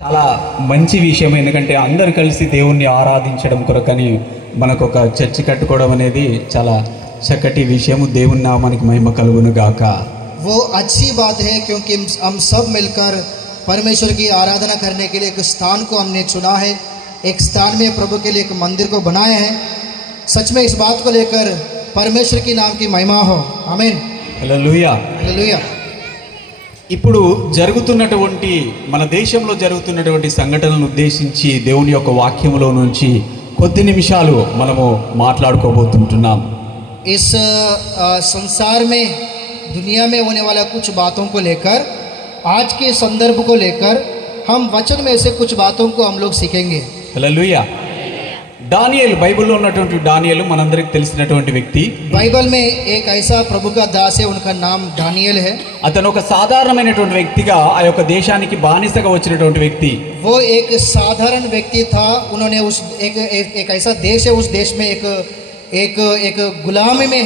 చాలా మంచి విషయం ఎందుకంటే అందరు కలిసి దేవుణ్ణి ఆరాధించడం కొరకని మనకు ఒక చర్చి కట్టుకోవడం అనేది చాలా చక్కటి విషయము దేవుని నామానికి మహిమ కలుగును గాక वो अच्छी बात है क्योंकि हम- हम सब मिलकर परमेश्वर की आराधना करने के लिए एक स्थान को हमने चुना है एक स्थान में प्रभु के लिए एक मंदिर को बनाया है सच में इस बात को लेकर परमेश्वर की नाम की महिमा हो आमीन హల్లెలూయా हालेलुया ఇప్పుడు జరుగుతున్నటువంటి మన దేశంలో జరుగుతున్నటువంటి సంఘటనలను ఉద్దేశించి దేవుని యొక్క వాక్యములో నుంచి కొద్ది నిమిషాలు మనము మాట్లాడుకోబోతుంటున్నాం इस अ, संसार में दुनिया में होने वाला कुछ बातों को लेकर आज के संदर्भ को लेकर हम वचन में से कुछ बातों को हम लोग सीखेंगे హల్లెలూయా డానియల్ బైబిల్లో ఉన్నటువంటి డానియల్ మనందరికి తెలిసినటువంటి వ్యక్తి बाइबल में एक ऐसा प्रभु का दास है उनका नाम दानियल है అతను ఒక సాధారణమైనటువంటి వ్యక్తిగా ఆ యొక్క దేశానికి బానిసగా వచ్చినటువంటి వ్యక్తి वो एक साधारण व्यक्ति था उन्होंने उस एक एक, एक ऐसा देश है उस देश में एक एक एक गुलामी में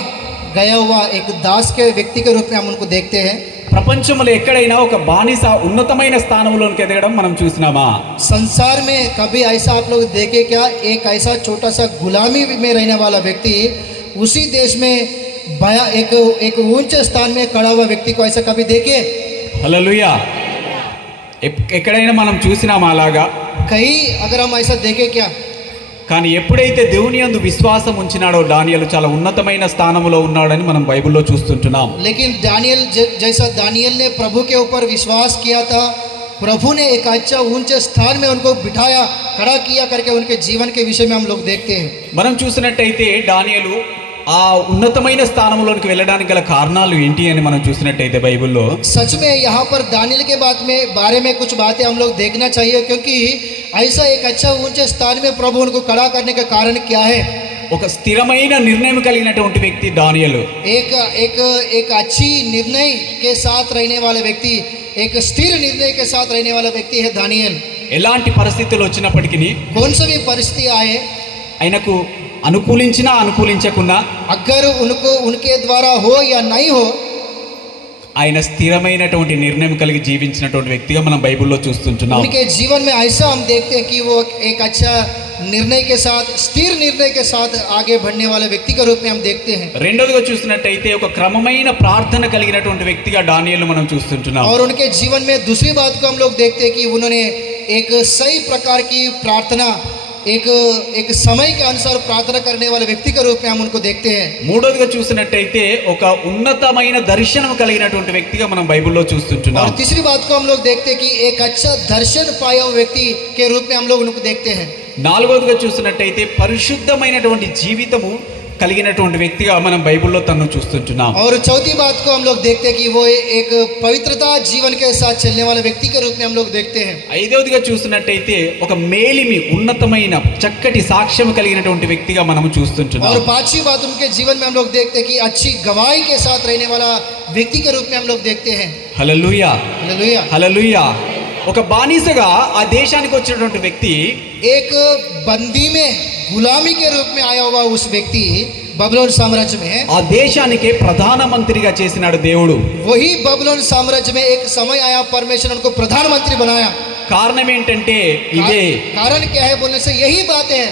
गया हुआ एक दास के व्यक्ति के रूप में हम उनको देखते हैं ప్రపంచంలో ఎక్కడైనా ఒక బానిస ఉన్నతమైన స్థానంలోనికి ఎదగడం మనం చూసినామా संसार में कभी ऐसा आप लोग देखे क्या एक ऐसा छोटा सा गुलामी में रहने वाला व्यक्ति उसी देश में बया एक एक ऊंचे स्थान में खड़ा हुआ व्यक्ति को ऐसा कभी देखे హల్లెలూయా ఎప్- ఎక్కడైనా మనం చూసినామా అలాగా कहीं अगर हम ऐसा देखे क्या కానీ ఎప్పుడైతే దేవుని యందు విశ్వాసం ఉంచినాడో డానియలు చాలా ఉన్నతమైన స్థానంలో ఉన్నాడని మనం బైబిల్లో చూస్తుంటున్నాం लेकिन दानियल ज- जैसा दानियल ने प्रभु के ऊपर विश्वास किया था प्रभु ने एक अच्छा ऊंचे स्थान में उनको बिठाया खड़ा किया करके उनके जीवन के विषय में हम लोग देखते हैं మనం చూసినట్టయితే డానియలు ఆ ఉన్నతమైన స్థానంలోనికి వెళ్ళడానికి గల కారణాలు ఏంటి అని మనం చూసినట్టయితే బైబిల్లో सच में यहाँ पर दानियल के बात में बारे में कुछ बातें हम लोग देखना चाहिए क्योंकि ऐसा एक अच्छा ऊंचे स्थान में प्रभु उनको खड़ा करने का कारण क्या है ఒక స్థిరమైన నిర్ణయం కలిగినటువంటి వ్యక్తి డానియలు एक एक एक अच्छी निर्णय के साथ रहने वाला व्यक्ति एक स्थिर निर्णय के साथ रहने वाला व्यक्ति है दानियल ఎలాంటి పరిస్థితులు వచ్చినప్పటికీ कौन सा भी परिस्थिति आए ఆయనకు అనుకూలించినా అనుకూలించకున్నా अगर उनको उनके द्वारा हो या नहीं हो ఆయన స్థిరమైనటువంటి నిర్ణయం కలిగి జీవించినటువంటి వ్యక్తిగా మనం బైబిల్లో చూస్తుంటున్నాం उनके जीवन में ऐसा हम देखते हैं कि वो एक अच्छा निर्णय के साथ स्थिर निर्णय के साथ आगे बढ़ने वाले व्यक्ति के रूप में हम देखते हैं రెండోదిగా చూసినట్టయితే ఒక క్రమమైన ప్రార్థన కలిగినటువంటి వ్యక్తిగా డానియల్ మనం చూస్తుంటున్నాం और उनके जीवन में दूसरी बात को हम लोग देखते हैं कि उन्होंने एक सही प्रकार की प्रार्थना एक एक समय के अनुसार प्रार्थना करने वाले व्यक्ति के रूप में हम उनको देखते हैं మూడోదిగా చూసినట్టయితే ఒక ఉన్నతమైన దర్శనం కలిగినటువంటి వ్యక్తిగా మనం బైబిల్లో చూస్తుంటున్నాం और तीसरी बात को हम लोग देखते हैं कि एक अच्छा दर्शन पाया हुआ व्यक्ति के रूप में हम लोग उनको देखते हैं నాలుగోదిగా చూసినట్టయితే పరిశుద్ధమైనటువంటి జీవితము కలిగినటువంటి వ్యక్తిగా మనం బైబిల్లో తను చూస్తుంటున్నాం और चौथी बात को हम लोग देखते हैं कि वो एक पवित्रता जीवन के साथ चलने वाले व्यक्ति के रूप में हम लोग देखते हैं ఐదవదిగా చూసినట్టయితే ఒక మేలిమి ఉన్నతమైన చక్కటి సాక్ష్యం కలిగినటువంటి వ్యక్తిగా మనం చూస్తుంటున్నాం और पांचवी बात उनके जीवन में हम लोग देखते हैं कि अच्छी गवाही के साथ रहने वाला व्यक्ति के रूप में हम लोग देखते हैं హలలుయా हालेलुया హలలుయా ఒక బానిసగా ఆ దేశానికి వచ్చినటువంటి వ్యక్తి एक बंदी में గులామీ కే రూప్ మే ఆయా హువా ఉస్ వ్యక్తి బబులోన్ సామ్రాజ్యమే ఆ దేశానికే ప్రధానమంత్రిగా చేసినాడు దేవుడు. వహి బబులోన్ సామ్రాజ్యమే ఏక సమయ ఆయా పరమేశ్వర్ అనుకో ప్రధానమంత్రి బనాయా. కారణం ఏంటంటే ఇదే. కారణం కే హై బోల్నే సే? యహీ బాత్ హై.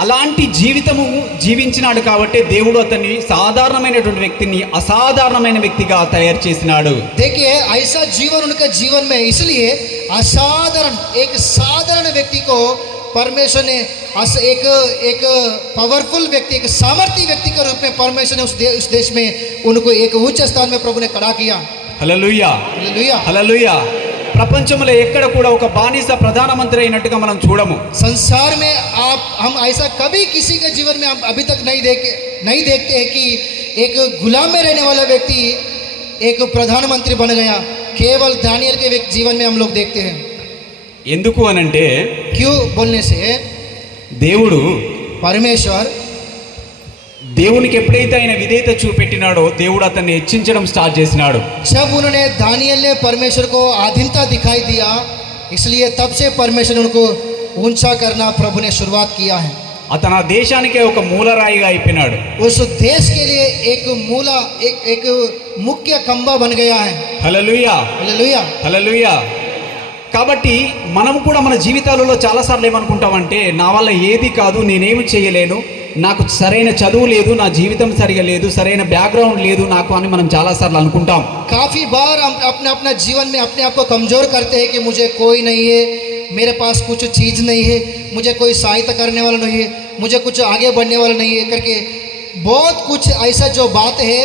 అలాంటి జీవితము జీవించినాడు కాబట్టి దేవుడు అతన్ని సాధారణమైనటువంటి వ్యక్తిని అసాధారణమైన వ్యక్తిగా తయారు చేసినాడు. దేకే ఐసా జీవన్ జీవన్ మే. ఇస్లియే అసాధారణ ఏక సాధారణ వ్యక్తికో परमेश्वर ने अस- एक एक पावरफुल व्यक्ति एक सामर्थ्य व्यक्ति के रूप में परमेश्वर ने उस, दे, उस देश में उनको एक ऊंचे स्थान में प्रभु ने खड़ा किया హలలుయా हालेलुया హలలుయా ప్రపంచంలో ఎక్కడ కూడా ఒక బానిస ప్రధానమంత్రి అయినట్టుగా మనం చూడము संसार में आप हम ऐसा कभी किसी के जीवन में हम अभी तक नहीं देखे नहीं देखते हैं कि एक गुलाम में रहने वाला व्यक्ति एक प्रधानमंत्री बन गया केवल दानियल के व्यक्ति जीवन में हम लोग देखते हैं ఎందుకు అనంటే क्यों बोलने से దేవుడు परमेश्वर దేవునికి ఎప్పుడైతే ఆయన విధేయత చూపెట్టినాడో దేవుడు అతన్ని హెచ్చించడం స్టార్ట్ చేసినాడు जब उन्होंने दानियल ने परमेश्वर को आधीनता दिखाई दिया इसलिए तब से परमेश्वर ने उनको ऊंचा करना प्रभु ने शुरुआत किया है అతను ఆ దేశానికే ఒక మూలరాయిగా అయిపోయినాడు उस देश के लिए एक मूला एक एक मुख्य खंबा बन गया है హలలుయా हालेलुया హలలుయా కాబట్టి మనం కూడా మన జీవితాలలో చాలాసార్లు ఏమనుకుంటామంటే నా వల్ల ఏది కాదు నేనేమి చేయలేను నాకు సరైన చదువు లేదు నా జీవితం సరిగా లేదు సరైన బ్యాక్గ్రౌండ్ లేదు నాకు అని మనం చాలాసార్లు అనుకుంటాం काफी बार हम अपने अपना जीवन में अपने आप को कमजोर करते हैं कि मुझे कोई नहीं है मेरे पास कुछ चीज़ नहीं है मुझे कोई सहायता करने वाला नहीं है मुझे कुछ आगे बढ़ने वाला नहीं है करके बहुत कुछ ऐसा जो बात है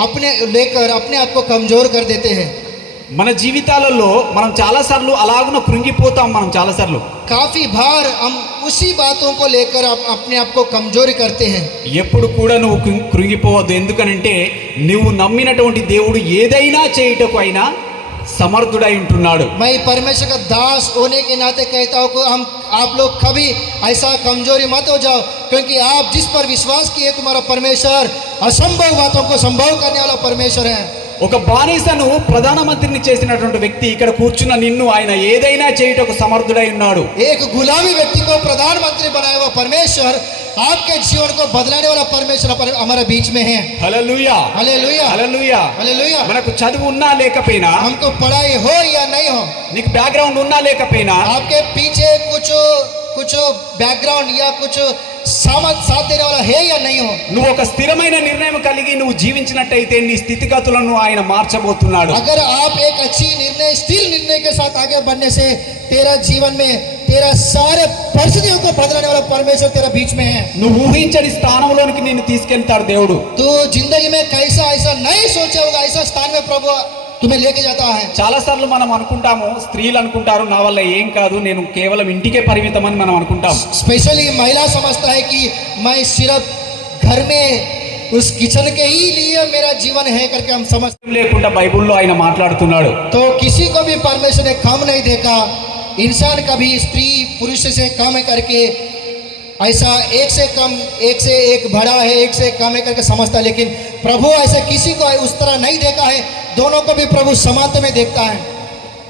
अपने लेकर अपने आप को कमजोर कर देते हैं మన జీవితాలలో మనం చాలాసార్లు అలాగున కృంగిపోతాం మనం చాలాసార్లు काफी बार हम उसी बातों को लेकर अप, अपने आप को कमजोर करते हैं ఎప్పుడు కూడా నువ్వు కృ- కృంగిపోవద్దు ఎందుకనంటే నువ్వు నమ్మినటువంటి దేవుడు ఏదైనా చేయుటకు అయినా సమర్థుడై ఉంటున్నాడు मैं परमेश्वर का दास होने के नाते कहता हूँ कि हम आप लोग कभी ऐसा कमजोरी मत हो जाओ क्योंकि आप जिस पर विश्वास किए तुम्हारा परमेश्वर असंभव बातों को संभव करने वाला परमेश्वर है ఒక బానిసను ప్రధానమంత్రిని చేసినటువంటి వ్యక్తి ఇక్కడ కూర్చున్న నిన్ను ఆయన ఏదైనా చేయుటకు సమర్థుడై ఉన్నాడు एक गुलामी व्यक्ति को प्रधानमंत्री बनाया हुआ परमेश्वर आपके जीवन को बदलाने वाला परमेश्वर पर- हमारे बीच में है హల్లెలూయా हालेलुया హల్లెలూయా हालेलुया మనకు చదువు ఉన్నా లేకపోయినా हमको पढ़ाई हो या नहीं हो నీకు బ్యాక్గ్రౌండ్ ఉన్నా లేకపోయినా आपके पीछे कुछ कुछ बैकग्राउंड या कुछ सामत साथ देने वाला है या नहीं हो నువ్వు ఒక స్థిరమైన నిర్ణయం కలిగి నువ్వు జీవించినట్టయితే నీ స్థితిగతులను ఆయన మార్చబోతున్నాడు अगर आप एक अच्छी निर्णय स्थिर निर्णय के साथ आगे बढ़ने से तेरा जीवन में तेरा सारे परिस्थितियों को बदलाने वाला परमेश्वर तेरा बीच में है నువ్వు ఊహించని స్థానంలోనికి నిన్ను తీసుకెళ్తాడు దేవుడు तो जिंदगी में कैसा ऐसा नहीं सोचा होगा ऐसा स्थान में प्रभु తుమ్మే లేక చాలా సార్లు మనం అనుకుంటాము స్త్రీలు అనుకుంటారు నా వల్ల ఏం కాదు నేను కేవలం ఇంటికే పరిమితం అని మనం అనుకుంటాం. స్పెషల్లీ మహిళా సమస్త మై సిరప్ ఘర్మే ఉస్ కిచెన్ కే హీ లియే మేరా జీవన్ హై కర్కే హమ్ సమస్తం లేకుండా బైబిల్లో ఆయన మాట్లాడుతున్నాడు. తో కిసి కో భీ పరమేశ్వర్ నే కమ్ నహీ దేఖా. ఇన్సాన్ కభీ స్త్రీ పురుష సే కమ్ కర్కే ऐसा एक से कम एक से एक बड़ा है एक से कम है करके समझता है लेकिन प्रभु ऐसे किसी को उस तरह नहीं देखा है दोनों को भी प्रभु समानता में देखता है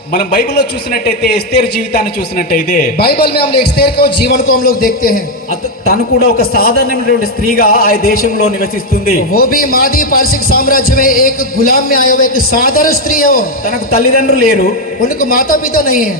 మనం బైబిల్లో చూసినట్టయితే ఎస్తేరు జీవితాన్ని చూసినట్టయితే बाइबल में हम लोग एस्तेर को जीवन को हम लोग देखते हैं అత- తను కూడా ఒక సాధారణమైనటువంటి స్త్రీగా ఆ దేశంలో నివసిస్తుంది वो भी मादी पारसिक साम्राज्य में एक गुलाम में आया हुआ एक साधारण स्त्री है वो తనకు తల్లిదండ్రులు లేరు उनको माता पिता नहीं है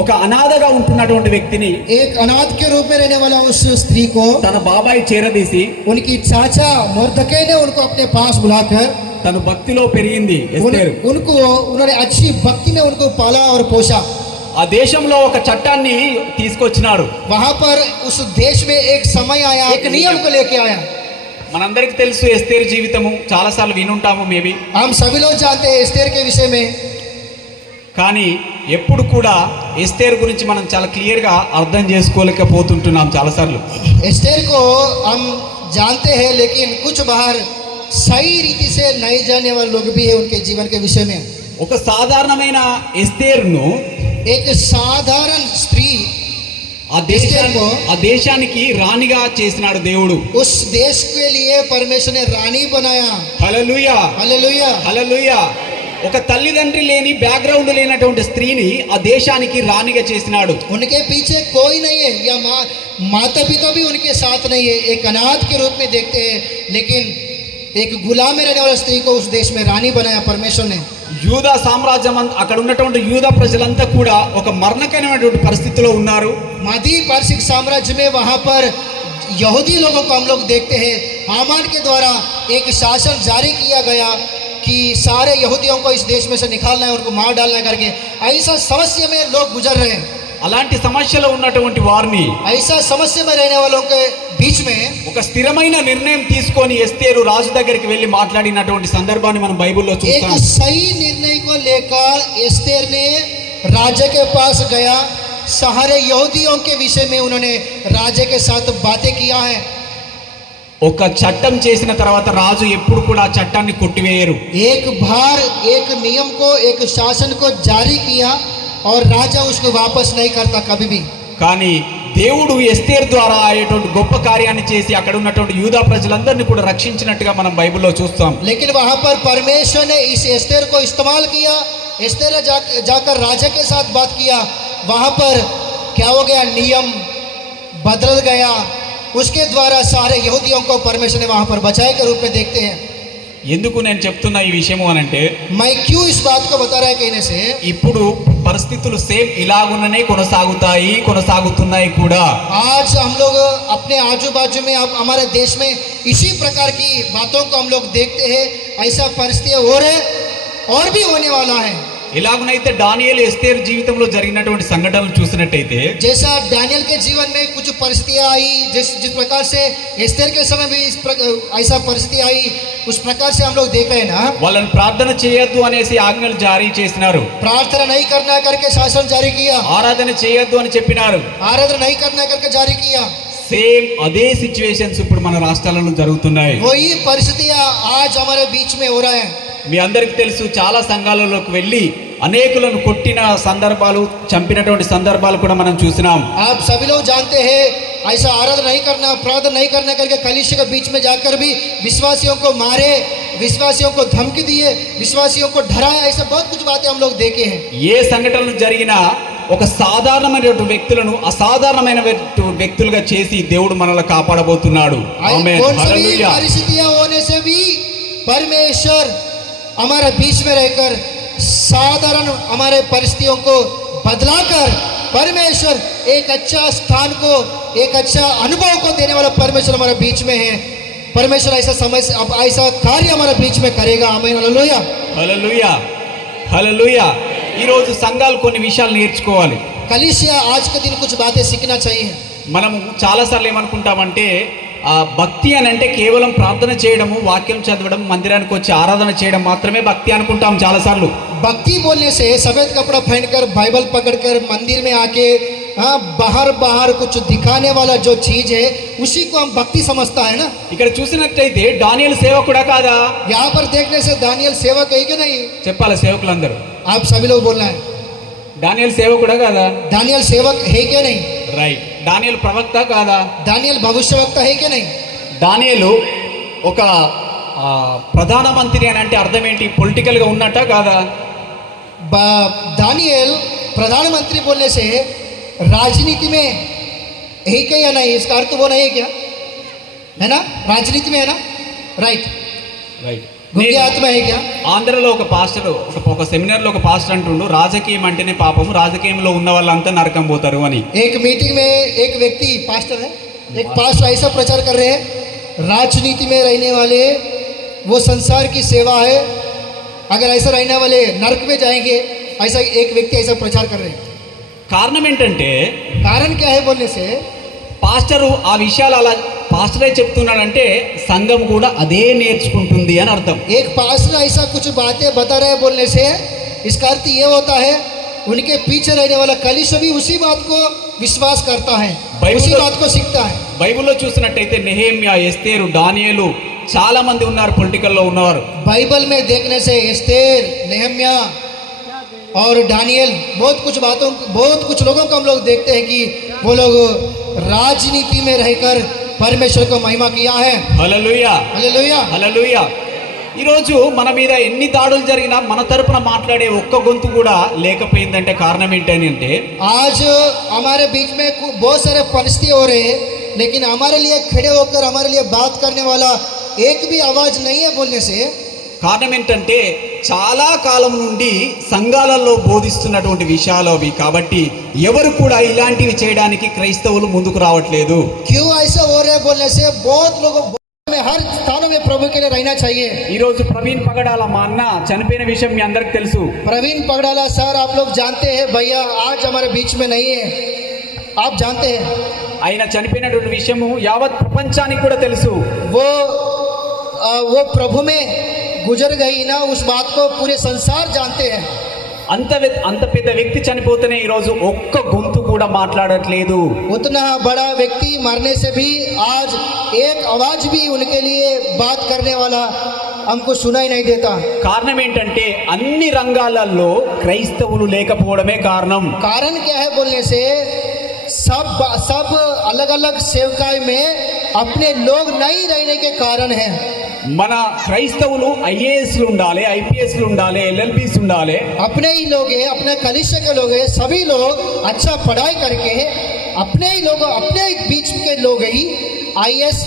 ఒక అనాథగా ఉంటున్నటువంటి వ్యక్తిని एक अनाथ के रूप में रहने वाला उस स्त्री को తన బాబాయి చేరదీసి उनकी चाचा मोर्दके ने उनको अपने पास बुलाकर తను భక్తిలో పెరిగింది उन, ఎస్తేరు उनको उन्होंने अच्छी भक्ति में उनको पाला और पोषा ఆ దేశంలో ఒక చట్టాన్ని తీసుకొచ్చినాడు वहां पर उस देश में एक समय आया एक नियम को लेके आया మనందరికీ తెలుసు ఎస్తేరు జీవితము చాలాసార్లు వినుంటాము మేబీ हम सभी लोग जानते हैं एस्तेर के विषय में కానీ ఎప్పుడు కూడా ఎస్తేరు గురించి మనం చాలా క్లియర్గా అర్థం చేసుకోలేకపోతుంటున్నాం చాలాసార్లు एस्तेर को हम जानते हैं लेकिन कुछ बाहर सही रीति से नहीं जानने वाले लोग भी है उनके जीवन के विषय में ఒక సాధారణమైన ఎస్తేరును एक साधारण स्त्री ఆ దేశాన్ని ఆ దేశానికి రాణిగా చేసినాడు దేవుడు उस देश के लिए परमेश्वर ने रानी बनाया హలలుయా हालेलुया హలలుయా ఒక తల్లిదండ్రి లేని బ్యాక్గ్రౌండ్ లేనటువంటి స్త్రీని ఆ దేశానికి రాణిగా చేసినాడు उनके पीछे कोई नहीं है या माँ माता पिता भी उनके साथ नहीं है एक अनाथ के रूप में देखते हैं लेकिन एक गुलाम में रहने वाला स्त्री को उस देश में रानी बनाया परमेश्वर ने యూదా సామ్రాజ్యం అంత- అక్కడ ఉన్నటువంటి యూదా ప్రజలంతా కూడా ఒక మరణకరమైనటువంటి పరిస్థితిలో ఉన్నారు मादी पारसिक साम्राज्य में वहाँ पर यहूदी लोगों को हम लोग देखते हैं हामान के द्वारा एक शासन जारी किया गया कि सारे यहूदियों को इस देश में से निकालना है उनको मार डालना है करके ऐसा समस्या में लोग गुजर रहे हैं అలాంటి సమస్యలో ఉన్నటువంటి వారిని ऐसा समस्या में रहने वालों के बीच में ఒక స్థిరమైన నిర్ణయం తీసుకొని ఎస్తేరు రాజు దగ్గరికి వెళ్ళి మాట్లాడినటువంటి సందర్భాన్ని మనం బైబిల్లో एक చూస్తాం सही निर्णय को लेकर एस्तेर ने राजा के पास गया सारे यहूदियों के विषय में उन्होंने राजा के साथ बातें किया है ఒక చట్టం చేసిన తర్వాత రాజు ఎప్పుడు కూడా ఆ చట్టాన్ని కొట్టివేయరు एक भार एक नियम को एक शासन को जारी किया और राजा उसको वापस नहीं करता कभी भी కానీ దేవుడు ఎస్తేర్ ద్వారా అయ్యేటువంటి గొప్ప కార్యాన్ని చేసి అక్కడ ఉన్నటువంటి యూదా ప్రజలందరినీ కూడా రక్షించినట్టుగా మనం బైబిల్లో చూస్తాం लेकिन वहां पर परमेश्वर ने इस एस्तेर को इस्तेमाल किया एस्तेर ने जा, जाकर राजा के साथ बात किया वहां पर क्या हो गया नियम बदल गया उसके द्वारा सारे यहूदियों को परमेश्वर ने वहां पर बचाए के रूप में देखते हैं ఎందుకు నేను చెప్తున్నా ఈ విషయము అని అంటే मैं क्यों इस बात को बता रहा है कहने से ఇప్పుడు పరిస్థితులు సేమ్ ఇలాగున్ననే కొనసాగుతాయి కొనసాగుతున్నాయి కూడా आज हम लोग अपने आजू बाजू में अब हमारे देश में इसी प्रकार की बातों को हम लोग देखते हैं ऐसा परिस्थितियां हो रहे और भी होने वाला है ఇలాగునైతే డానియేలు ఎస్తేర్ జీవితంలో జరిగినటువంటి సంఘటనలు చూసినట్టయితే जैसा डैनियल के जीवन में कुछ परिस्थितियां आई जिस जिस प्रकार से एस्तेर के समय भी इस प्रकार ऐसा परिस्थिति आई उस प्रकार से हम लोग देख रहे हैं ना వాళ్ళని ప్రార్థన చేయొద్దు అనేసి ఆజ్ఞలు జారీ చేసినారు प्रार्थना नहीं करना करके शासन जारी किया ఆరాధన చేయొద్దు అని చెప్పినారు आराधना नहीं करना करके जारी किया సేమ్ అదే సిచ్యువేషన్స్ ఇప్పుడు మన రాష్ట్రాలలో జరుగుతున్నాయి वही परिस्थितियां आज हमारे बीच में हो रहा है మీ అందరికీ తెలుసు చాలా సంఘాలలోకి వెళ్ళి అనేకులను కొట్టిన సందర్భాలు చంపినటువంటి సందర్భాలు కూడా మనం చూసినాం आप सभी लोग जानते हैं ऐसा आराधना नहीं करना प्रार्थना नहीं करना करके कलिश के बीच में जाकर भी विश्वासियों को मारे विश्वासियों को धमकी दिए विश्वासियों को डराया ऐसा बहुत कुछ बातें हम लोग देखे हैं ఏ సంఘటనలు జరిగినా ఒక సాధారణమైనటువంటి వ్యక్తులను అసాధారణమైన వ్యక్తులుగా చేసి దేవుడు మనల్ని కాపాడబోతున్నాడు ఆమేన్. कौन सी भी హల్లెలూయా. परिस्थितियां होने से भी परमेश्वर हमारे बीच में रहकर साधारण हमारे परिस्थितियों को बदलाकर परमेश्वर एक अच्छा स्थान को एक अच्छा अनुभव को देने वाला परमेश्वर हमारे बीच में है परमेश्वर ऐसा समय से अब ऐसा कार्य हमारे बीच में करेगा हमें हालेलुया హల్లెలూయా హల్లెలూయా ఈరోజు సంఘాలు కొన్ని విషయాలు నేర్చుకోవాలి कलिसिया आज के दिन कुछ बातें सीखना चाहिए మనము చాలాసార్లు ఏమనుకుంటామంటే ఆ భక్తి అని అంటే కేవలం ప్రార్థన చేయడము వాక్యం చదవడం మందిరానికి వచ్చి ఆరాధన చేయడం మాత్రమే భక్తి అనుకుంటాం చాలాసార్లు भक्ति बोलने से सफेद कपड़ा पहनकर बाइबल पकड़कर मंदिर में आके हाँ बाहर बाहर कुछ दिखाने वाला जो चीज है उसी को हम भक्ति समझता है ना ఇక్కడ చూసినట్టయితే డానియల్ సేవకుడా కాదా यहाँ पर देखने से दानियल सेवक है कि नहीं చెప్పాలి సేవకులందరూ आप सभी लोग बोलना है డానియల్ సేవకుడా కాదా दानियल सेवक है क्या नहीं రైట్ డానియల్ ప్రవక్త కాదా दानियल भविष्यवक्ता है क्या नहीं దానియలు ఒక ఆ, ప్రధానమంత్రి అని అంటే అర్థం ఏంటి పొలిటికల్గా ఉన్నట్ట కాదా बा- दानियल प्रधानमंत्री बोलने से राजनीति में है क्या या नहीं इसका अर्थ वो नहीं है क्या है ना राजनीति में है ना राइट రైట్ गुंगे आत्मा है क्या ఆంధ్రలో ఒక పాస్టర్ ఒక ఒక సెమినార్లో ఒక పాస్టర్ అంటుండు రాజకీయం అంటేనే పాపము రాజకీయంలో ఉన్న వాళ్ళంతా నరకం పోతారు అని एक मीटिंग में एक व्यक्ति पास्टर है एक पास्टर ऐसा प्रचार कर रहे हैं राजनीति में रहने वाले वो संसार की सेवा है अगर ऐसा रहने वाले नरक में जाएंगे ऐसा एक व्यक्ति ऐसा प्रचार कर रहे हैं కారణం ఏంటంటే कारण क्या है बोलने से పాస్టరు ఆ విషయాలు అలా పాస్టరే చెప్తున్నాడంటే సంఘం కూడా అదే నేర్చుకుంటుంది అని అర్థం एक पास्टर ऐसा कुछ बातें बता रहे हैं बोलने से इसका अर्थ ये होता है उनके पीछे रहने वाला कलिश भी उसी बात को विश्वास करता है बाइबल उसी तो- बात को सीखता है బైబిల్లో చూసినట్టయితే నెహేమ్యా ఎస్తేరు డానియేలు చాలా మంది ఉన్నారు పొలిటికల్లో ఉన్నవారు बाइबल में देखने से एस्तेर नेहम्या और डानियल बहुत कुछ बातों बहुत कुछ लोगों को हम लोग देखते हैं कि वो लोग राजनीति में रहकर परमेश्वर को महिमा किया है హల్లెలూయా हालेलुया హల్లెలూయా ఈరోజు మన మీద ఎన్ని దాడులు జరిగినా మన తరపున మాట్లాడే ఒక్క గొంతు కూడా లేకపోయిందంటే కారణం ఏంటని అంటే आज हमारे बीच में कु- बहुत सारे परिस्थिति हो रहे हैं लेकिन हमारे लिए खड़े होकर हमारे लिए बात करने वाला एक भी आवाज नहीं है बोलने से కారణం ఏంటంటే చాలా కాలం నుండి సంఘాలలో బోధిస్తున్నటువంటి విషయాలు అవి. కాబట్టి ఎవరు కూడా ఇలాంటివి చేయడానికి క్రైస్తవులు ముందుకు రావట్లేదు. క్యూ ఐసే ఓరే బోలేసే బోత్ లోగో హర్ స్థానమే ప్రభుకి రైనా చాయే. ఈ రోజు ప్రవీణ్ పగడాల మా అన్న చనిపోయిన విషయం మీ అందరికి తెలుసు. ప్రవీణ్ పగడాల సార్ ఆప్ లోగ్ జాంతే హే భయ్యా ఆజ్ హమారే బీచ్ మే నహీ హే. ఆప్ జాంతే ఆయన చనిపోయినటువంటి విషయము యావత్ ప్రపంచానికి కూడా తెలుసు. ఓ ఓ ప్రభుమే प्रभु में गुजर गई ना उस बात को पूरे संसार जानते हैं అంత వ్య- అంత పెద్ద వ్యక్తి చనిపోతేనే ఈరోజు ఒక్క గొంతు కూడా మాట్లాడట్లేదు उतना बड़ा व्यक्ति मरने से भी आज एक आवाज भी उनके लिए बात करने वाला हमको सुनाई नहीं देता కారణం ఏంటంటే అన్ని రంగాలలో క్రైస్తవులు లేకపోవడమే కారణం कारण क्या है बोलने से सब सब अलग अलग सेवकाई में अपने लोग नहीं रहने के कारण है మన క్రైస్తవులు ఐఏఎస్లు ఉండాలి ఐపీఎస్లు ఉండాలి ఎల్ఎల్బిస్ ఉండాలి अपने ही लोग हैं अपने कलिशा के लोग हैं सभी लोग अच्छा पढ़ाई करके अपने ही लोग अपने ही बीच के लोग ही आईएएस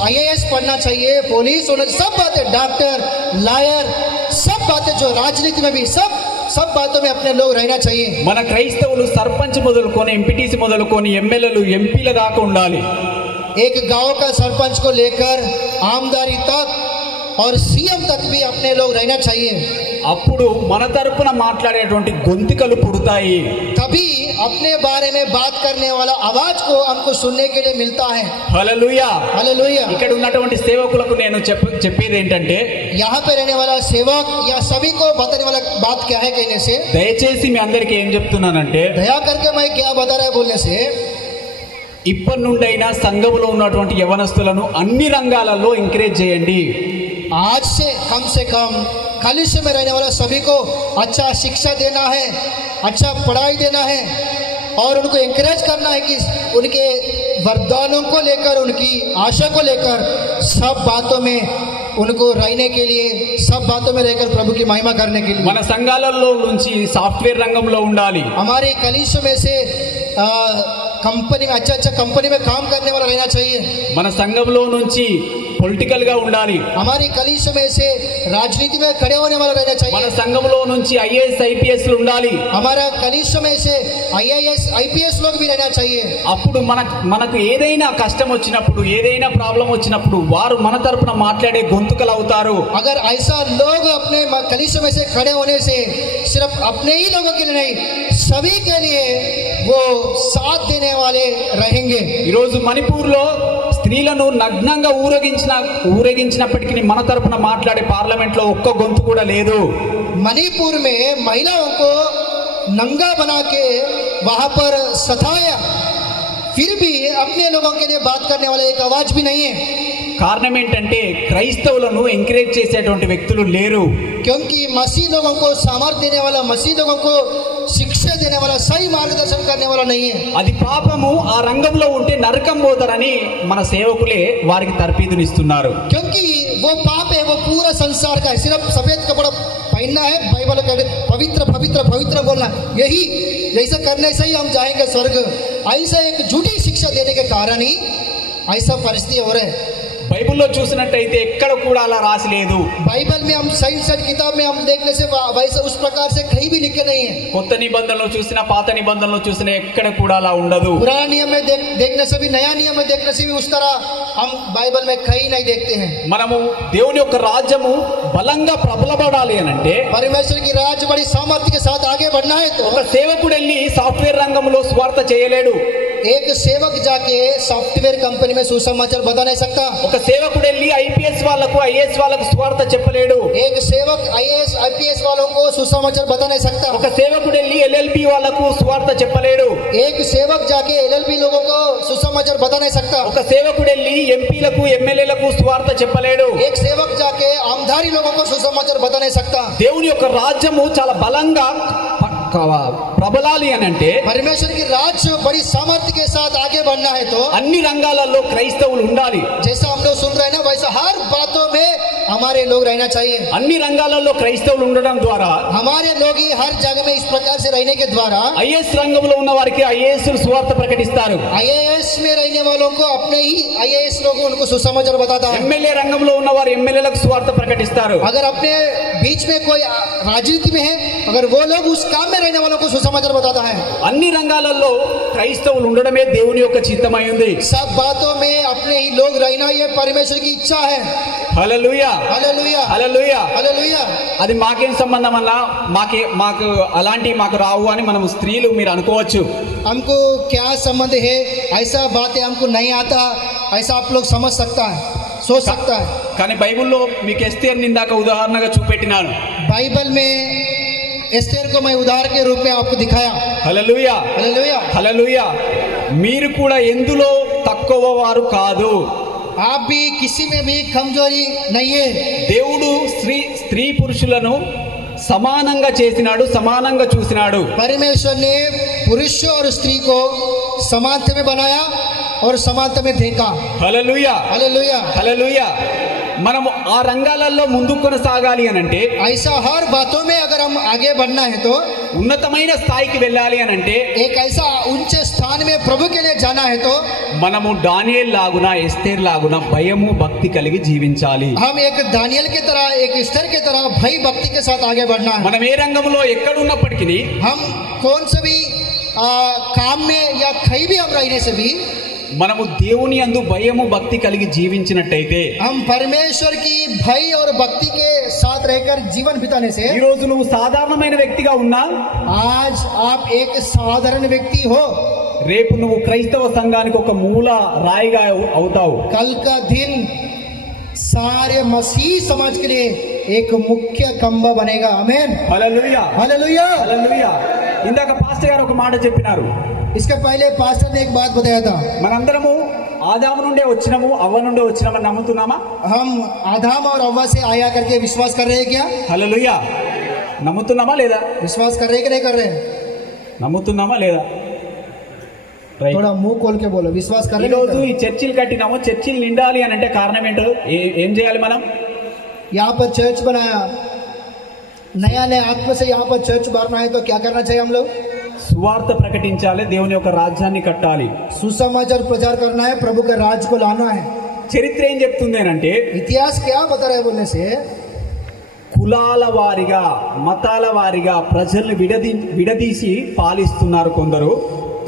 आईएएस पढ़ना चाहिए पुलिस होना सब बातें डॉक्टर लायर सब बातें जो राजनीति में भी सब सब बातों में अपने लोग रहना चाहिए మన క్రైస్తవులు సర్పంచ్ మొదలుకొని ఎంపీటీసీ మొదలుకొని ఎమ్మెల్యేలు ఎంపీల దాకా ఉండాలి एक गांव का सरपंच को लेकर आमदारी तक और सीएम तक भी अपने लोग रहना चाहिए అప్పుడు మన తరపున మాట్లాడేటువంటి గొంతుకలు పుడతాయి तभी अपने बारे में बात करने वाला आवाज को हमको सुनने के लिए मिलता है హల్లెలూయా हालेलुया ఇక్కడ ఉన్నటువంటి సేవకులకు నేను చెప్ప చెప్పేది ఏంటంటే यहाँ पे रहने वाला सेवक या सभी को बताने वाला बात क्या है कहने से దయచేసి మీ అందరికీ ఏం చెప్తున్నానంటే दया करके मैं क्या बता रहा है बोलने से ఇప్పటి నుండైనా సంఘములో ఉన్నటువంటి యవనస్తులను అన్ని రంగాలలో ఎంకరేజ్ చేయండి आज से कम से कम कलिश में रहने वाला सभी को अच्छा शिक्षा देना है अच्छा पढ़ाई देना है और उनको encourage करना है कि उनके वरदानों को लेकर उनकी आशा को लेकर सब बातों में उनको रहने के लिए सब बातों में रहकर प्रभु की महिमा करने के लिए మన సంఘాలలో నుంచి సాఫ్ట్వేర్ రంగంలో ఉండాలి हमारे कलिश में से आ, कंपनी में अच्छा अच्छा कंपनी में काम करने वाला रहना चाहिए మన సంఘంలో నుంచి పొలిటికల్ గా ఉండాలి हमारी कलिश में से राजनीति में खड़े होने वाला रहना మన चाहिए సంఘంలో నుంచి ఐఏఎస్ ఐపీఎస్ ఉండాలి हमारा कनिष्ठ में से आईआईएस आईपीएस लोग भी रहना चाहिए అప్పుడు మన మనకు ఏదైనా కష్టం వచ్చినప్పుడు ఏదైనా ప్రాబ్లం వచ్చినప్పుడు వారు మన తరపున మాట్లాడే గొంతుకలు అవుతారు अगर ऐसा लोग अपने कनिष्ठ में से खड़े होने से सिर्फ अपने ही लोगों के लिए नहीं सभी के लिए वो साथ देने वाले रहेंगे ఈరోజు మణిపూర్లో స్త్రీలను నగ్నంగా ఊరేగించిన ఊరేగించినప్పటికీ మన తరపున మాట్లాడే పార్లమెంట్లో ఒక్క గొంతు కూడా లేదు मणिपुर में महिलाओं को नंगा बना के वहाँ पर सताया फिर भी अपने लोगों के लिए बात करने वाला एक आवाज भी नहीं है కారణం ఏంటంటే క్రైస్తవులను ఎంకరేజ్ చేసేటువంటి వ్యక్తులు లేరు क्योंकि मसीह लोगों को सामर्थ्य देने वाला मसीह लोगों को शिक्षा देने वाला सही मार्गदर्शन करने वाला नहीं है అది పాపము ఆ రంగంలో ఉంటే నరకం పోతారని మన సేవకులే వారికి తర్పీదునిస్తున్నారు क्योंकि वो पाप है वो पूरा संसार का है सिर्फ सफेद कपड़ा पहनना है बाइबल का पवित्र पवित्र पवित्र बोलना यही जैसा करने से ही हम जाएंगे स्वर्ग ऐसा एक झूठी शिक्षा देने के कारण ही ऐसा परिस्थिति हो रहा है బైబిల్లో చూసినట్టయితే ఎక్కడ కూడా అలా రాసి లేదు बाइबल में हम सही सही किताब में हम देखने से वा- वैसा उस प्रकार से कहीं भी लिखे नहीं है కొత్త నిబంధనలో చూసినా పాత నిబంధనలో చూసినా ఎక్కడ కూడా అలా ఉండదు पुराना नियम में देख, देखने से भी नया नियम में देखने से भी उस तरह हम बाइबल में कहीं नहीं देखते हैं మనము దేవుని యొక్క రాజ్యము బలంగా ప్రబలబడాలి అని అంటే परमेश्वर की राज बड़ी सामर्थ्य के साथ आगे बढ़ना है तो ఒక సేవకుడు వెళ్ళి సాఫ్ట్వేర్ రంగంలో స్వార్థ చేయలేడు एक सेवक जाके सॉफ्टवेयर कंपनी में सुसमाचार बता नहीं सकता ఒక సేవకుడు వెళ్ళి ఐపీఎస్ వాళ్ళకు ఐఏఎస్ వాళ్ళకు స్వార్థ చెప్పలేడు एक सेवक आईएएस आईपीएस वालों को सुसमाचार बता नहीं सकता ఒక సేవకుడు వెళ్ళి ఎల్ఎల్బి వాళ్ళకు స్వార్థ చెప్పలేడు एक सेवक जाके एलएलबी लोगों को सुसमाचार बता नहीं सकता ఒక సేవకుడు వెళ్ళి ఎంపీలకు ఎమ్మెల్యేలకు స్వార్థ చెప్పలేడు एक सेवक जाके आमदारी लोगों को सुसमाचार बता नहीं सकता దేవుని యొక్క రాజ్యము చాలా బలంగా ప- క- ప్రబలాలి అని అంటే పరమేశ్వరికి రాజు బడి సామర్థ్య సాత్ ఆగే అన్ని రంగాలలో క్రైస్తవులు ఉండాలి. జైసా హమ్ లోగ్ సున్ వైసా హర్ బాతో మే हमारे लोग रहना चाहिए అన్ని రంగాలలో క్రైస్తవులు ఉండడం ద్వారా हमारे लोग ही हर जगह में इस प्रकार से रहने के द्वारा ఐఏఎస్ రంగంలో ఉన్న వారికి ఐఏఎస్ స్వార్థ ప్రకటిస్తారు आईएएस में रहने वालों को अपने ही आईएएस लोगों उनको सुसमाचार बताता है ఎమ్మెల్యే రంగంలో ఉన్న వారు ఎమ్మెల్యేలకు స్వార్థ ప్రకటిస్తారు अगर अपने बीच में कोई राजनीति में है अगर वो लोग उस काम में रहने वालों को सुसमाचार बताता है అన్ని రంగాలలో క్రైస్తవులు ఉండడమే దేవుని యొక్క చిత్తమై ఉంది सब बातों में अपने ही लोग रहना ये परमेश्वर की इच्छा है హల్లెలూయా हालेलुया హల్లెలూయా हालेलुया అది మాకేం సంబంధం అన్న మాకే మాకు అలాంటి మాకు రావు అని మనం స్త్రీలు మీరు అనుకోవచ్చు हमको क्या संबंध है ऐसा बातें हमको नहीं आता ऐसा आप लोग समझ सकता है सोच सकता है కానీ బైబిల్లో మీకు ఎస్తేర్ నిందాక ఉదాహరణగా చూపెట్టినాను बाइबल में एस्टेर को मैं उदाहरण के रूप में आपको दिखाया హల్లెలూయా हालेलुया హల్లెలూయా మీరు కూడా ఎందులో తక్కువ వారు కాదు आप भी किसी में भी कमजोरी नहीं है దేవుడు స్త్రీ స్త్రీ పురుషులను సమానంగా చేసినాడు సమానంగా చూసినాడు परमेश्वर ने पुरुष और स्त्री को समानता में बनाया और समानता में देखा హల్లెలూయా हालेलुया హల్లెలూయా మనము ఆ రంగాలలో ముందుకు కొనసాగాలి అని అంటే ऐसा हर बातों में अगर हम आगे बढ़ना है तो ఉన్నతమైన స్థాయికి వెళ్ళాలి అని అంటే एक ऐसा ऊंचे स्थान में प्रभु के लिए जाना है तो మనము డానియేల్ లాగున ఎస్తేర్ లాగున భయము భక్తి కలిగి జీవించాలి हम एक दानियल की तरह एक स्तर की तरह भय भक्ति के साथ आगे बढ़ना है మనం ఏ రంగంలో ఎక్కడున్నప్పటికీ हम कौन से भी आ, काम में या कहीं भी हम रहने से भी మనము దేవుని అందు భయము భక్తి కలిగి జీవించినట్టయితే हम परमेश्वर की भय और भक्ति के साथ रहकर जीवन बिताने से ఈ రోజు నువ్వు సాధారణమైన వ్యక్తిగా ఉన్నా आज आप एक साधारण व्यक्ति हो రేపు నువ్వు క్రైస్తవ సంఘానికి ఒక మూల రాయిగా అవు- అవుతావు कल का दिन सारे मसीह समाज के लिए एक मुख्य खंबा बनेगा अमेन హల్లెలూయా हालेलुया హల్లెలూయా ఇందాక పాస్టర్ గారు ఒక మాట చెప్పినారు इसके पहले पास्टर ने एक बात बताया था మనందరము ఆదాము నుండే వచ్చినాము అవ్వ నుండే వచ్చినామని నమ్ముతున్నామా हम आदाम और अव्वा से आया करके विश्वास कर रहे हैं क्या హల్లెలూయా నమ్ముతున్నామా లేదా विश्वास कर रहे हैं कि नहीं कर रहे हैं నమ్ముతున్నామా లేదా రైట్ थोड़ा मुंह खोल के बोलो विश्वास कर रहे हैं ఈరోజు कि ఈ చర్చిలు కట్టినాము చర్చిలు నిండాలి అని అంటే కారణం ఏంటో ఏ- ఏం చేయాలి మనం नहीं? यहाँ पर चर्च बनाया नया नया आत्मा से यहाँ पर चर्च भरना है तो क्या करना चाहिए हम लोग సువార్త ప్రకటించాలి దేవుని యొక్క రాజ్యాన్ని కట్టాలి सुसमाचार प्रचार करना है प्रभु के राज को लाना है చరిత్ర ఏం చెప్తుంది అని అంటే इतिहास क्या बता रहा है बोलने से కులాల వారిగా మతాల వారిగా ప్రజల్ని విడదీ విడదీసి పాలిస్తున్నారు కొందరు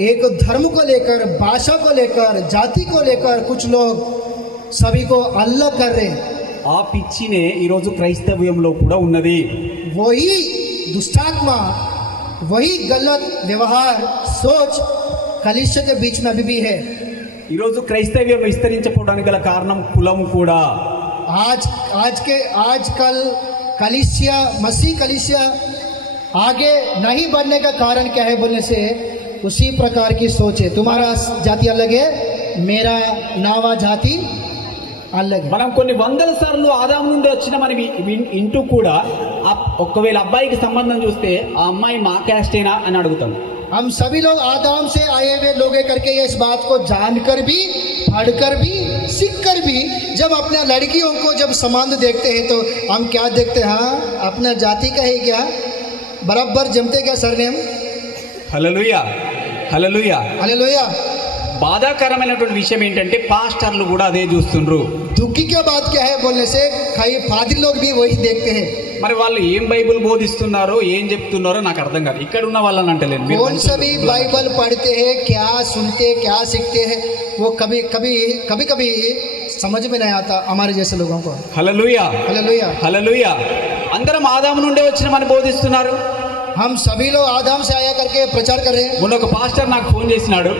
एक धर्म को लेकर भाषा को लेकर जाति को लेकर कुछ लोग सभी को अलग कर रहे हैं ఆ పిచ్చినే ఈరోజు క్రైస్తవ్యంలో కూడా ఉన్నది वही दुष्टात्मा वही गलत व्यवहार सोच कलिष्य के बीच में अभी भी है ఈరోజు క్రైస్తవ్యం విస్తరించకపోవడానికి గల కారణం కులం కూడా आज आज के आजकल कलिसिया मसीह कलिसिया आगे नहीं बढ़ने का कारण क्या है बोलने से उसी प्रकार की सोच है तुम्हारा जाति अलग है मेरा नावा जाति अलग है మనం కొన్ని వందల సార్లు ఆదాం నుండి వచ్చినామని వి- విన్- వింటూ కూడా ఆ- ఒకవేళ అబ్బాయికి సంబంధం చూస్తే ఆ అమ్మాయి మా క్యాస్టేనా అని అడుగుతాం हम सभी लोग आदाम से आए हुए लोग हैं करके ये इस बात को जानकर भी पढ़कर भी सीख कर भी जब अपने लड़कियों को जब संबंध देखते हैं तो हम क्या देखते हैं हाँ अपना जाति का है क्या बराबर जमते क्या सरनेम హలలుయ హలలుయ हालेलुया బాధాకరమైనటువంటి విషయం ఏంటంటే పాస్టర్లు కూడా అదే చూస్తుండ్రు दुखी क्या बात क्या है बोलने से कई फादिल लोग भी वही देखते हैं మరి వాళ్ళు ఏం బైబిల్ బోధిస్తున్నారో ఏం చెప్తున్నారో నాకు అర్థం కాదు ఇక్కడ ఉన్న వాళ్ళని అంటలేను మీరు कौन सा भी మంచోళ్ళు. बाइबल पढ़ते हैं क्या सुनते क्या सीखते हैं वो कभी कभी कभी कभी समझ में नहीं आता हमारे जैसे लोगों को హల్లెలూయ हालेलुया హల్లెలూయ అందరం ఆదాము నుండే వచ్చినామని బోధిస్తున్నారు हम सभी लोग आदाम से आया करके प्रचार कर रहे हैं మొన్న ఒక పాస్టర్ నాకు ఫోన్ చేసినాడు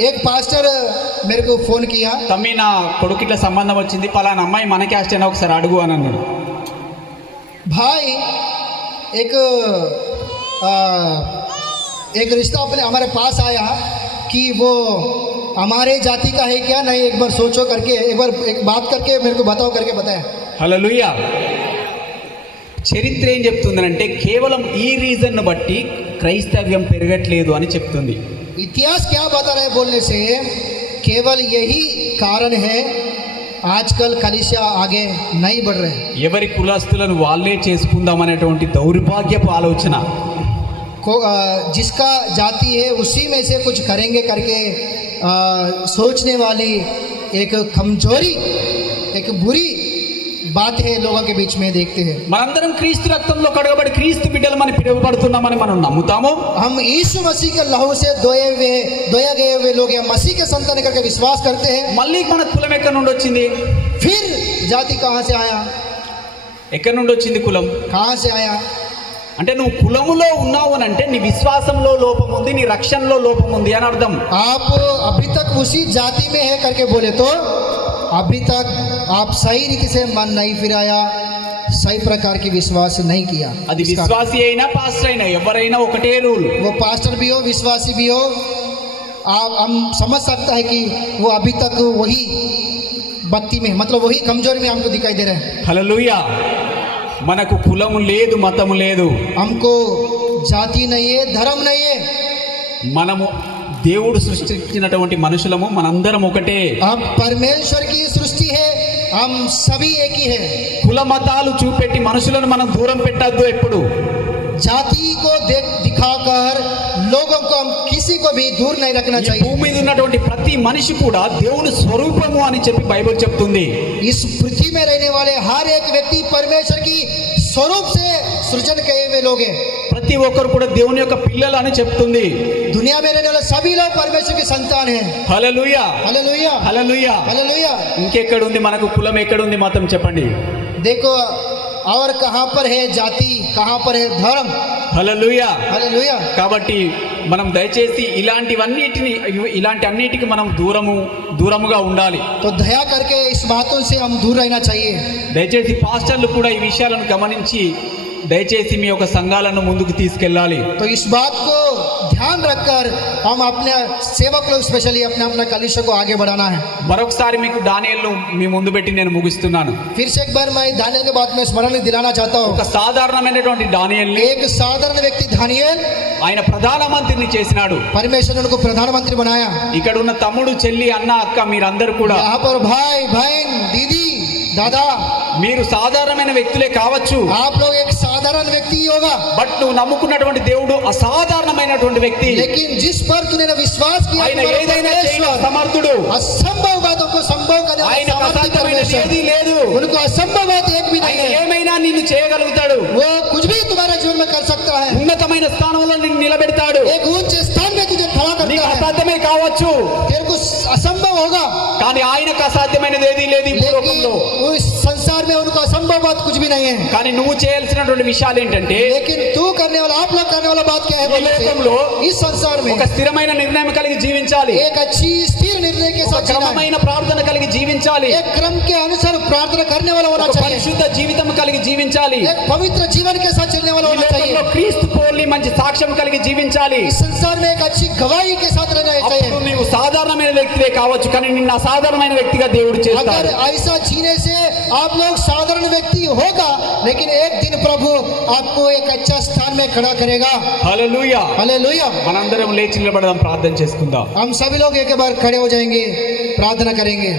एक पास्टर मेरे को फोन किया తమ్మి నా కొడుకు ఇట్లా సంబంధం వచ్చింది పలానా అమ్మాయి మన క్యాస్ట్ అయినా ఒకసారి అడుగు అని అన్నాడు भाई एक आ, एक रिश्ता अपने हमारे पास आया कि वो हमारे जाति का है क्या नहीं एक बार सोचो करके एक बार एक बात करके मेरे को बताओ करके बताया హల్లెలూయ చరిత్ర ఏం చెప్తుందనంటే కేవలం ఈ రీజన్ బట్టి క్రైస్తవ్యం పెరగట్లేదు అని చెప్తుంది इतिहास क्या बता रहा है बोलने से केवल यही कारण है आजकल कलिसिया आगे नहीं बढ़ रहे ఎవరి కులస్తులను వాళ్ళే చేసుకుందాం అనేటువంటి దౌర్భాగ్యపు ఆలోచన को आ, जिसका जाति है उसी में से कुछ करेंगे करके आ, सोचने वाली బాత్ హే బీచ్ మే దేఖ్తే హై మనందరం క్రీస్తు రక్తంలో కడగబడి క్రీస్తు బిడ్డలమని పిలువబడుతున్నామని మనం నమ్ముతాము. హమ్ యేసు మసీహ్ కే లహూ సే దోయే హువే దోయా గయే హువే లోగ్ కే సంతాన కర్కే విశ్వాస్ కర్తే హై। మళ్ళీ మన కులం ఎక్కడ నుండి వచ్చింది? ఫిర్ జాతి కహా సే ఆయా? ఎక్కడ నుండి వచ్చింది కులం? కహా సే ఆయా? అంటే నువ్వు కులములో ఉన్నావు అని అంటే నీ విశ్వాసంలో లోపం ఉంది నీ రక్షణలో లోపం ఉంది అని అర్థం. ఆప్ అభి ఉసి జాతి మే హై కర్కే బోలే తో అభి आप सही रीति से मन नहीं फिराया सही प्रकार की विश्वास नहीं किया అది इसका- విశ్వాసి అయినా పాస్టర్ అయినా ఎవరైనా ఒకటే రూల్ वो पास्टर भी हो विश्वासी भी हो आप हम समझ सकता है कि वो अभी तक वही भक्ति में मतलब वही कमजोरी में हमको दिखाई दे रहे हैं హలలుయ మనకు కులము లేదు మతము లేదు हमको जाति नहीं है धर्म नहीं है మనము దేవుడు సృష్టించినటువంటి మనుషులము మనందరం ఒకటే हम परमेश्वर की సభి ఏకి హే కుల మతాలు చూపెట్టి మనుషులను మనం దూరం పెట్టద్దు ఎప్పుడు జాతి కో దిఖాకర్ లోగంకు కిసి కో భీ దూర్ నై రఖనా చాహియే భూమి మీద ఉన్నటువంటి ప్రతి మనిషి కూడా దేవుని స్వరూపము అని చెప్పి బైబిల్ చెప్తుంది ఈ పృథ్వీ మే రహనే వాలే హర్ ఏక్ వ్యక్తి పరమేశ్వర్కి స్వరూప్ సే సృజనకు లోగే. ప్రతి ఒక్కరు కూడా దేవుని యొక్క పిల్లలు అని చెప్తుంది. దునియా మీద నెల సభలో పరమేశ్వరికి సంతానే. హలలుయ హలలుయ హలలుయ హలలుయ ఇంకెక్కడ ఉంది మనకు కులం ఎక్కడ ఉంది మాత్రం చెప్పండి. దేకో అవర్ కహా పర్ హే జాతి కహా పర్ హే ధర్మ. హలలుయా కాబట్టి మనం దయచేసి ఇలాంటివన్నిటిని ఇలాంటి అన్నిటికి మనం దూరము దూరముగా ఉండాలి. తో దయా కర్కే ఇస్ బాతోం సే హమ్ దూర్ దయచేసి పాస్టర్లు కూడా ఈ విషయాలను గమనించి దయచేసి మీ యొక్క సంఘాలను ముందుకు తీసుకెళ్ళాలి तो इस बात को ध्यान रखकर हम अपने सेवक लोग स्पेशली अपने अपने कलिशा को आगे बढ़ाना है మరొకసారి మీకు దానియల్ను మీ ముందు పెట్టి నేను ముగిస్తున్నాను फिर से एक बार मैं दानियल के बात में स्मरण दिलाना चाहता हूँ ఒక సాధారణమైనటువంటి దానియల్ని एक साधारण व्यक्ति दानियल ఆయన ప్రధానమంత్రిని చేసినాడు परमेश्वर ने उनको प्रधानमंत्री बनाया ఇక్కడ ఉన్న తమ్ముడు చెల్లి అన్న అక్క మీరందరూ కూడా यहाँ पर भाई बहन दीदी दादा మీరు సాధారణమైన వ్యక్తులే కావచ్చు आप लोग एक साधारण व्यक्ति ही होगा బట్ నువ్వు నమ్ముకున్నటువంటి దేవుడు అసాధారణమైనటువంటి వ్యక్తి लेकिन जिस पर तूने विश्वास किया ఆయన तुम्हारा ఏదైనా చేయగల परमेश्वर సమర్థుడు असंभव बातों को संभव करने वाला ఆయనకు सामर्थ्य అసాధ్యమైనది परमेश्वर। ఏదీ లేదు उनको असंभव बात एक भी ఆయన नहीं है ఏమైనా నిన్ను చేయగలుగుతాడు वो कुछ भी तुम्हारे जीवन में कर सकता है ఉన్నతమైన స్థానంలో నిన్ను నిలబెడతాడు एक ऊंचे स्थान में तुझे खड़ा నీకు करता है అసాధ్యమే కావచ్చు तेरे को असंभव होगा కానీ ఆయనకు అసాధ్యమైనది ఏదీ లేదు ఈ लेकिन భూలోకంలో उस संसार में బాత్ కుచ్ నహీ కానీ నువ్వు చేయాల్సినటువంటి విషయాలు ఏంటంటే లేకిన్ తూ కర్నే వాలా ఆప్ లోగ్ కర్నే వాలా బాత్ క్యా హై ఒక స్థిరమైన నిర్ణయం కలిగి జీవించాలి. ఏక స్థిర నిర్ణయం కే క్రమమైన ప్రార్థన కలిగి జీవించాలి. కే ప్రార్థన కర్నే వాలా పరిశుద్ధ జీవితం కలిగి జీవించాలి. పవిత్ర జీవన్ కే సాత్ వాలా క్రీస్తు పోలి మంచి సాక్ష్యం కలిగి జీవించాలి. ఈ సంసారం ఏక అచ్చి గవాహి కే నీవు సాధారణమైన వ్యక్తివే కావచ్చు కానీ నిన్న సాధారణమైన వ్యక్తిగా దేవుడు చేస్తాడు. అగర్ ఐసా జీనే సే ఆప్ లోగ్ సాధారణ వ్యక్తి व्यक्ति होगा लेकिन एक दिन प्रभु आपको एक अच्छा स्थान में खड़ा करेगा హల్లెలూయా हालेलुया మనందరం లేచి నిలబడదాం ప్రార్థన చేసుకుందాం हम सभी लोग एक बार खड़े हो जाएंगे प्रार्थना करेंगे